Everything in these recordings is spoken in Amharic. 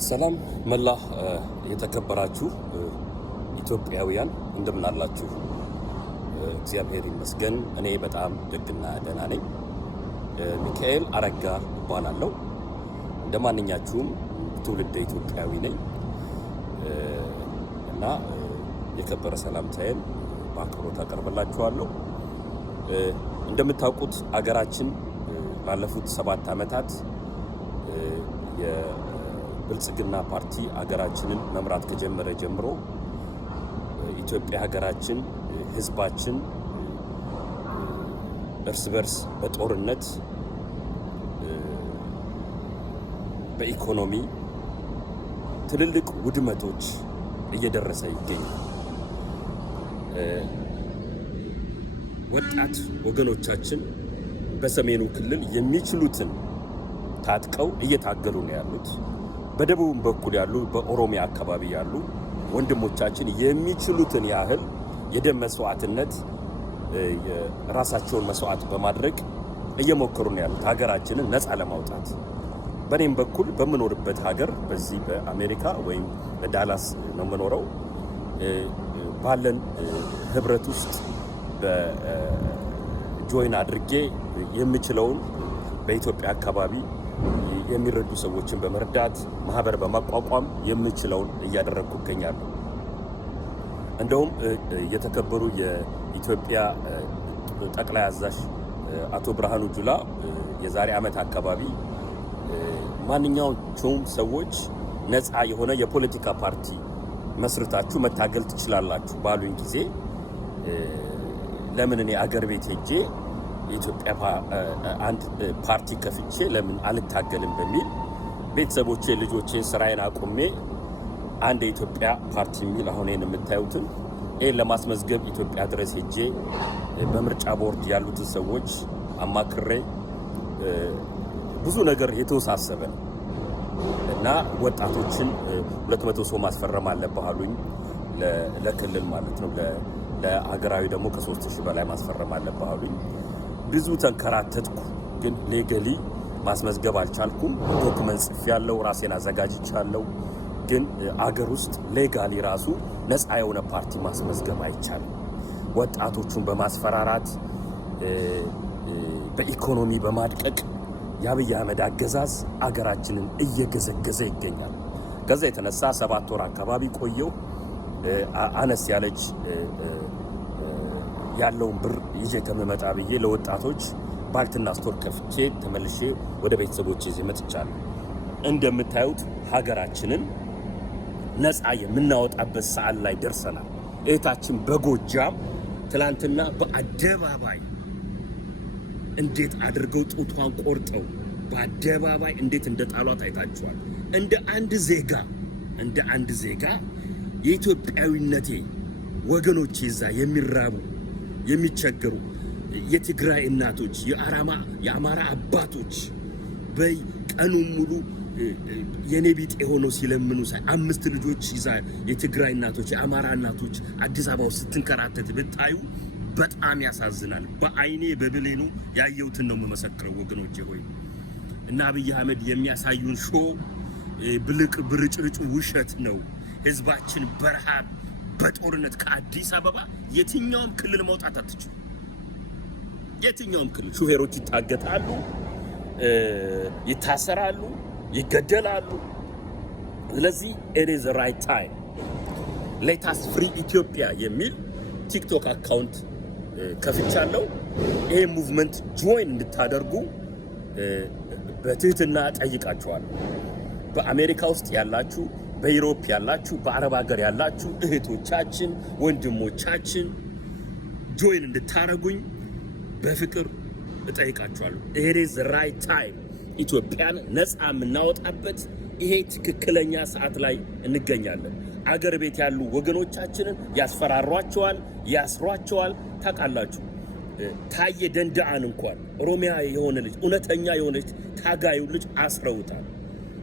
ሰላም መላ የተከበራችሁ ኢትዮጵያውያን እንደምን አላችሁ? እግዚአብሔር ይመስገን እኔ በጣም ደግና ደህና ነኝ። ሚካኤል አረጋ እባላለሁ። እንደማንኛችሁም ትውልደ ኢትዮጵያዊ ነኝ እና የከበረ ሰላምታዬን በአክብሮት አቀርብላችኋለሁ። እንደምታውቁት አገራችን ላለፉት 7 ዓመታት የብልጽግና ፓርቲ አገራችንን መምራት ከጀመረ ጀምሮ ኢትዮጵያ ሀገራችን ህዝባችን እርስ በርስ በጦርነት በኢኮኖሚ ትልልቅ ውድመቶች እየደረሰ ይገኛል። ወጣት ወገኖቻችን በሰሜኑ ክልል የሚችሉትን ታጥቀው እየታገሉ ነው ያሉት። በደቡብ በኩል ያሉ በኦሮሚያ አካባቢ ያሉ ወንድሞቻችን የሚችሉትን ያህል የደም መስዋዕትነት ራሳቸውን መስዋዕት በማድረግ እየሞከሩ ነው ያሉት ሀገራችንን ነፃ ለማውጣት። በኔም በኩል በምኖርበት ሀገር በዚህ በአሜሪካ ወይም በዳላስ ነው የምኖረው። ባለን ህብረት ውስጥ በጆይን አድርጌ የምችለውን በኢትዮጵያ አካባቢ የሚረዱ ሰዎችን በመርዳት ማህበር በማቋቋም የምችለውን እያደረግኩ እገኛለሁ። እንደውም የተከበሩ የኢትዮጵያ ጠቅላይ አዛዥ አቶ ብርሃኑ ጁላ የዛሬ ዓመት አካባቢ ማንኛውም ሰዎች ነፃ የሆነ የፖለቲካ ፓርቲ መስርታችሁ መታገል ትችላላችሁ ባሉኝ ጊዜ ለምን እኔ አገር ቤት ሄጄ የኢትዮጵያ አንድ ፓርቲ ከፍቼ ለምን አልታገልም በሚል ቤተሰቦቼ ልጆቼ ስራዬን አቁሜ አንድ የኢትዮጵያ ፓርቲ የሚል አሁን የምታዩትን ለማስመዝገብ ኢትዮጵያ ድረስ ሄጄ በምርጫ ቦርድ ያሉትን ሰዎች አማክሬ ብዙ ነገር የተወሳሰበ ነው እና ወጣቶችን 200 ሰው ማስፈረም አለብህ አሉኝ። ለክልል ማለት ነው። ለሀገራዊ ደግሞ ከ3000 በላይ ማስፈረም አለብህ አሉኝ። ብዙ ተንከራተትኩ፣ ግን ሌገሊ ማስመዝገብ አልቻልኩም። ዶክመንት ጽፌያለሁ፣ ራሴን አዘጋጅቻለሁ። ግን አገር ውስጥ ሌጋሊ ራሱ ነፃ የሆነ ፓርቲ ማስመዝገብ አይቻልም። ወጣቶቹን በማስፈራራት በኢኮኖሚ በማድቀቅ የአብይ አህመድ አገዛዝ አገራችንን እየገዘገዘ ይገኛል። ከዛ የተነሳ 7 ወር አካባቢ ቆየው። አነስ ያለች ያለውን ብር ይዤ ከመመጣ ብዬ ለወጣቶች ባልትና ስቶር ከፍቼ ተመልሼ ወደ ቤተሰቦቼ ይዤ መጥቻለሁ። እንደምታዩት ሀገራችንን ነፃ የምናወጣበት ሰዓት ላይ ደርሰናል። እህታችን በጎጃም ትላንትና በአደባባይ እንዴት አድርገው ጡቷን ቆርጠው በአደባባይ እንዴት እንደጣሏት አይታችኋል። እንደ አንድ ዜጋ የኢትዮጵያዊነቴ ወገኖቼ እዛ የሚራቡ የሚቸገሩ የትግራይ እናቶች የአማራ አባቶች በቀኑን ሙሉ የኔ ቢጤ ሆነው ሲለምኑ 5 ልጆች ይዛ የትግራይ እናቶች የአማራ እናቶች አዲስ አበባ ውስጥ ስትንከራተት ብታዩ በጣም ያሳዝናል። በአይኔ በብሌኑ ያየሁትን ነው የምመሰክረው ወገኖቼ ሆይ። እና አብይ አህመድ የሚያሳዩን ብልቅ ብርጭርጩ ውሸት ነው። ህዝባችን በረሃብ በጦርነት ከአዲስ አበባ የትኛውም ክልል መውጣት አትችሉ። የትኛውም ክልል ሹፌሮች ይታገታሉ፣ ይታሰራሉ፣ ይገደላሉ። ስለዚህ it is the right time let us free Ethiopia የሚል ቲክቶክ አካውንት ከፍቻለሁ። ይሄ ሙቭመንት ጆይን እንድታደርጉ በትህትና ጠይቃችኋለሁ። በአሜሪካ ውስጥ ያላችሁ፣ በዩሮፕ ያላችሁ፣ በአረብ ሀገር ያላችሁ እህቶቻችን ወንድሞቻችን ጆይን እንድታረጉኝ በፍቅር እጠይቃችኋለሁ። it is the right time ኢትዮጵያን ነፃ የምናወጣበት ይሄ ትክክለኛ ሰዓት ላይ እንገኛለን። አገር ቤት ያሉ ወገኖቻችንን ያስፈራሯቸዋል፣ ያስሯቸዋል። ታውቃላችሁ ታየ ደንዳአን እንኳን ኦሮሚያ የሆነ ልጅ እውነተኛ የሆነች ታጋዩ ልጅ አስረውታል።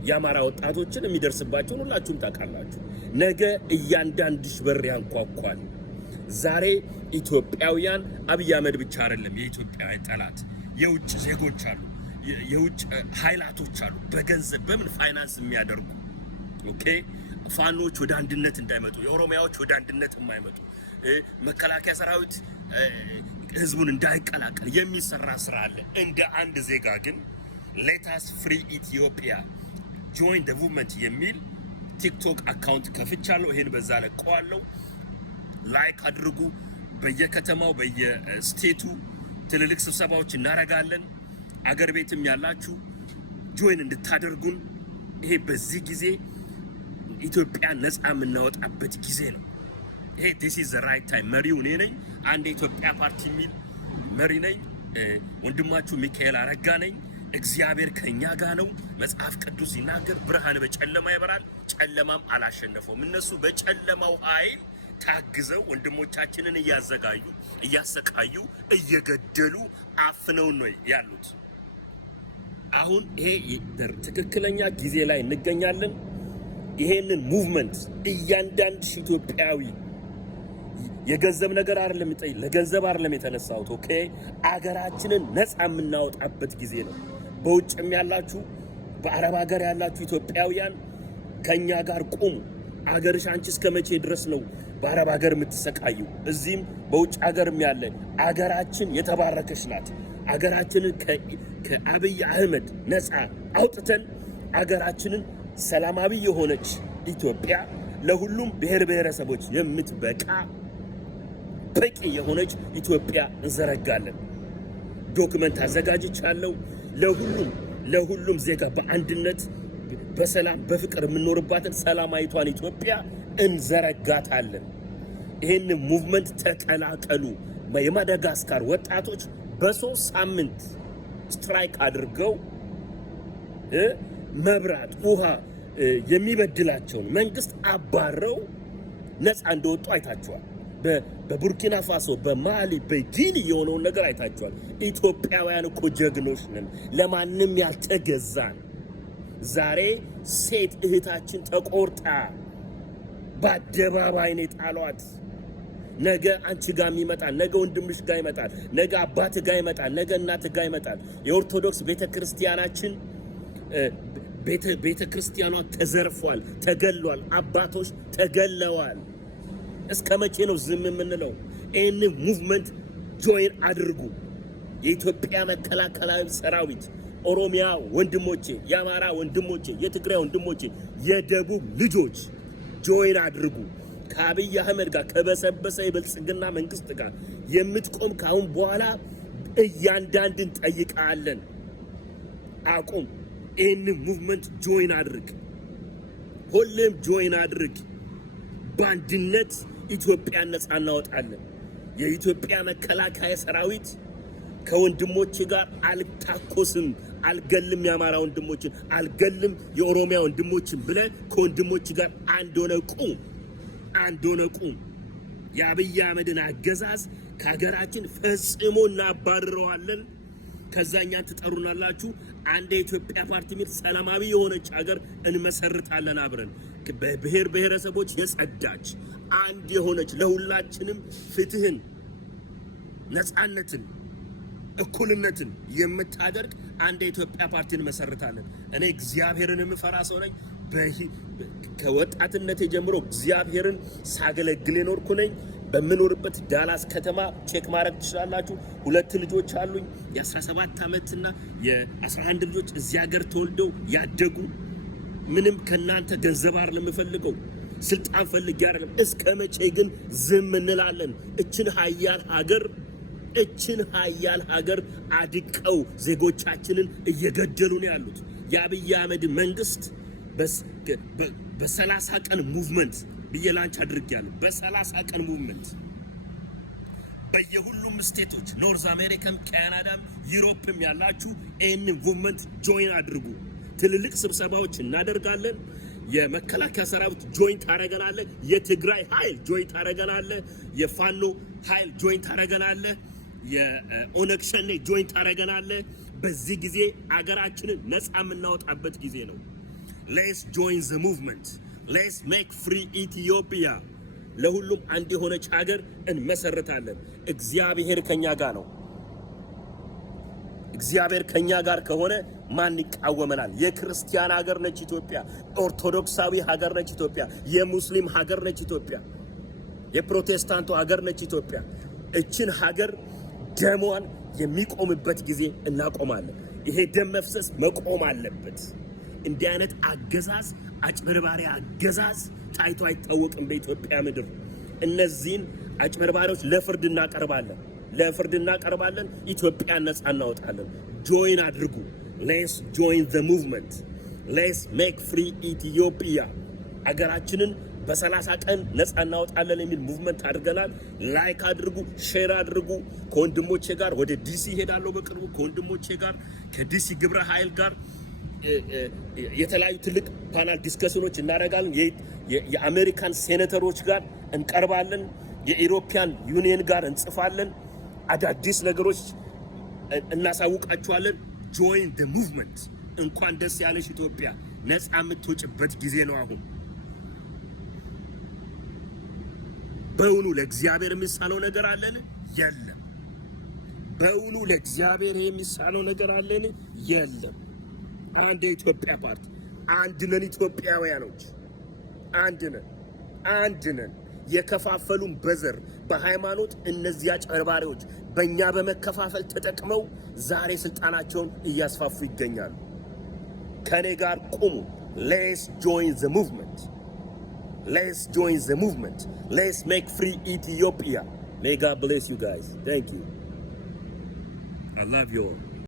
የአማራ ወጣቶችን የሚደርስባቸውን ሁላችሁም ታውቃላችሁ። ነገ እያንዳንድሽ በር ያንኳኳል። ዛሬ ኢትዮጵያውያን አብይ አህመድ ብቻ አይደለም የኢትዮጵያውያን ጠላት፣ የውጭ ዜጎች አሉ፣ የውጭ ኃይላቶች አሉ፣ በገንዘብ በምን ፋይናንስ የሚያደርጉ ኦኬ ፋኖች ወደ አንድነት እንዳይመጡ የኦሮሚያዎች ወደ አንድነት የማይመጡ መከላከያ ሰራዊት ህዝቡን እንዳይቀላቀል የሚሰራ ስራ አለ። እንደ አንድ ዜጋ ግን let us free Ethiopia join the movement የሚል ቲክቶክ አካውንት ከፍቻለሁ። ይሄን በዛ ለቀዋለሁ። ላይክ አድርጉ። በየከተማው በየስቴቱ ትልልቅ ስብሰባዎች እናረጋለን። አገር ቤትም ያላችሁ ጆይን እንድታደርጉን። ይሄ በዚህ ጊዜ ኢትዮጵያ ነፃ የምናወጣበት ጊዜ ነው። ይሄ this is the right time። መሪው እኔ ነኝ። አንድ የኢትዮጵያ ፓርቲ የሚል መሪ ነኝ። ወንድማችሁ ሚካኤል አረጋ ነኝ። እግዚአብሔር ከኛ ጋር ነው። መጽሐፍ ቅዱስ ሲናገር ብርሃን በጨለማ ይበራል፣ ጨለማም አላሸነፈውም። እነሱ በጨለማው ኃይል ታግዘው ወንድሞቻችንን እያሰቃዩ እየገደሉ አፍነው ነው ያሉት። አሁን ይሄ ትክክለኛ ጊዜ ላይ እንገኛለን። ይሄንን ሙቭመንት እያንዳንዱ ኢትዮጵያዊ የገንዘብ ነገር አይደለም ለገንዘብ አይደለም የተነሳው። ኦኬ አገራችንን ነፃ የምናወጣበት ጊዜ ነው። በውጭም ያላችሁ በአረብ ሀገር ያላችሁ ኢትዮጵያውያን ከኛ ጋር ቁሙ። አገርሽ አንቺ እስከመቼ ድረስ ነው በአረብ ሀገር የምትሰቃዩ? እዚህም በውጭ ሀገርም ያለ አገራችን የተባረከች ናት። አገራችንን ከአብይ አህመድ ነፃ አውጥተን አገራችንን ሰላማዊ የሆነች ኢትዮጵያ ለሁሉም ብሔር ብሔረሰቦች የምትበቃ በቂ የሆነች ኢትዮጵያ እንዘረጋለን። ዶክመንት አዘጋጅቻለሁ። ለሁሉም ዜጋ በአንድነት በሰላም በፍቅር የምንኖርባትን ሰላማዊቷን ኢትዮጵያ እንዘረጋታለን። ይህን ሙቭመንት ተቀላቀሉ። የማዳጋስካር ወጣቶች በ3 ሳምንት ስትራይክ አድርገው መብራት ውሃ የሚበድላቸውን መንግስት አባረው ነፃ እንደወጡ አይታችኋል። በቡርኪና ፋሶ በማሊ በጊኒ የሆነውን ነገር አይታችኋል። ኢትዮጵያውያን እኮ ጀግኖች ነን፣ ለማንም ያልተገዛን። ዛሬ ሴት እህታችን ተቆርጣ በአደባባይ ነው ጣሏት። ነገ አንቺ ጋር ይመጣል፣ ነገ ወንድምሽ ጋር ይመጣል፣ ነገ አባት ጋር ይመጣል፣ ነገ እናት ጋር ይመጣል። የኦርቶዶክስ ቤተክርስቲያናችን ቤተክርስቲያኗ ተዘርፏል፣ ተገሏል፣ አባቶች ተገለዋል። እስከ መቼ ነው ዝም የምንለው? ይህን ሙቭመንት ጆይን አድርጉ። የኢትዮጵያ መከላከያ ሰራዊት፣ ኦሮሚያ ወንድሞቼ፣ የአማራ ወንድሞቼ፣ የትግራይ ወንድሞቼ፣ የደቡብ ልጆች ጆይን አድርጉ። ከአብይ አህመድ ጋር ከበሰበሰ የብልጽግና መንግስት ጋር የምትቆም ካሁን በኋላ እያንዳንድን ጠይቃለን። አቁም። ይህን ሙቭመንት ጆይን አድርግ። ሁሌም ጆይን አድርግ። በአንድነት ኢትዮጵያን ነፃ እናወጣለን። የኢትዮጵያ መከላከያ ሰራዊት ከወንድሞች ጋር አልታኮስም፣ አልገልም፣ የአማራ ወንድሞችን አልገልም፣ የኦሮሚያ ወንድሞችን ብለ ከወንድሞች ጋር አንድ ሆነ ቁም። የአብይ አህመድን አገዛዝ ከሀገራችን ፈጽሞ እናባርረዋለን። ከዛኛን ትጠሩናላችሁ። አንድ የኢትዮጵያ ፓርቲ ሚል ሰላማዊ የሆነች ሀገር እንመሰርታለን አብረን በብሔር ብሔረሰቦች የጸዳች አንድ የሆነች ለሁላችንም ፍትህን፣ ነፃነትን፣ እኩልነትን የምታደርግ አንድ የኢትዮጵያ ፓርቲ እንመሰርታለን። እኔ እግዚአብሔርን የምፈራ ሰው ነኝ። ከወጣትነቴ ጀምሮ እግዚአብሔርን ሳገለግል የኖርኩ ነኝ። በምኖርበት ዳላስ ከተማ ቼክ ማድረግ ትችላላችሁ። 2 ልጆች አሉኝ። የ17 ዓመትና የ11 ልጆች እዚህ ሀገር ተወልደው ያደጉ። ምንም ከናንተ ገንዘብ አይደለም የምፈልገው፣ ስልጣን ፈልጌ አይደለም። እስከ መቼ ግን ዝም እንላለን? እችን ሀያል ሀገር አድቀው ዜጎቻችንን እየገደሉ ነው ያሉት። የአብይ አህመድ መንግስት በ30 ቀን ሙቭመንት ብዬ ላንች አድርጌያለሁ። በ30 ቀን ሙቭመንት በየሁሉም ስቴቶች ኖርዝ አሜሪካም፣ ካናዳም፣ ዩሮፕም ያላችሁ ይህን ሙቭመንት ጆይን አድርጉ። ትልልቅ ስብሰባዎች እናደርጋለን። የመከላከያ ሰራዊት ጆይን ታረገናለ። የትግራይ ኃይል ጆይን ታረገናለ። የፋኖ ኃይል ጆይን ታረገናለ። የኦነግ ሸኔ ጆይን ታረገናለ። በዚህ ጊዜ አገራችንን ነፃ የምናወጣበት ጊዜ ነው። ሌትስ ጆይን ዘ ሙቭመንት። ሌትስ ሜክ ፍሪ ኢትዮጵያ። ለሁሉም አንድ የሆነች ሀገር እንመሰርታለን። እግዚአብሔር ከኛ ጋር ነው። እግዚአብሔር ከኛ ጋር ከሆነ ማን ይቃወመናል? የክርስቲያን ሀገር ነች ኢትዮጵያ። ኦርቶዶክሳዊ ሀገር ነች ኢትዮጵያ። የሙስሊም ሀገር ነች ኢትዮጵያ። የፕሮቴስታንቱ ሀገር ነች ኢትዮጵያ። እችን ሀገር ደሟን የሚቆምበት ጊዜ እናቆማለን። ይሄ ደም መፍሰስ መቆም አለበት። እንዲህ አይነት አገዛዝ፣ አጭበርባሪ አገዛዝ ታይቶ አይታወቅም በኢትዮጵያ ምድር። እነዚህን አጭበርባሪዎች ለፍርድ እናቀርባለን። ኢትዮጵያን ነፃ እናወጣለን። ጆይን አድርጉ። ሌትስ ጆይን ዘ ሙቭመንት። ሌትስ ሜክ ፍሪ ኢትዮጵያ። አገራችንን በ30 ቀን ነፃ እናወጣለን የሚል ሙቭመንት አድርገናል። ላይክ አድርጉ፣ ሼር አድርጉ። ከወንድሞቼ ጋር ወደ ዲሲ ሄዳለሁ በቅርቡ። ከወንድሞቼ ጋር ከዲሲ ግብረ ኃይል ጋር የተለያዩ ትልቅ ፓናል ዲስከሽኖች እናደርጋለን። የአሜሪካን ሴኔተሮች ጋር እንቀርባለን። የኢሮፒያን ዩኒየን ጋር እንጽፋለን። አዳዲስ ነገሮች እናሳውቃችኋለን። ጆይን ደ ሙቭመንት። እንኳን ደስ ያለሽ ኢትዮጵያ። ነፃ የምትወጭበት ጊዜ ነው አሁን። በእውኑ ለእግዚአብሔር የሚሳነው ነገር አለን? የለም። በእውኑ ለእግዚአብሔር የሚሳነው ነገር አለን? የለም። አንድ የኢትዮጵያ ፓርቲ፣ አንድ ነን። ኢትዮጵያውያኖች አንድ ነን። የከፋፈሉን በዘር በሃይማኖት እነዚህ አጭበርባሪዎች በእኛ በመከፋፈል ተጠቅመው ዛሬ ስልጣናቸውን እያስፋፉ ይገኛሉ። ከኔ ጋር ቁሙ። ሌትስ ጆይን ዘ ሙቭመንት። Let's make free Ethiopia. May God bless you guys. Thank you. I love you all.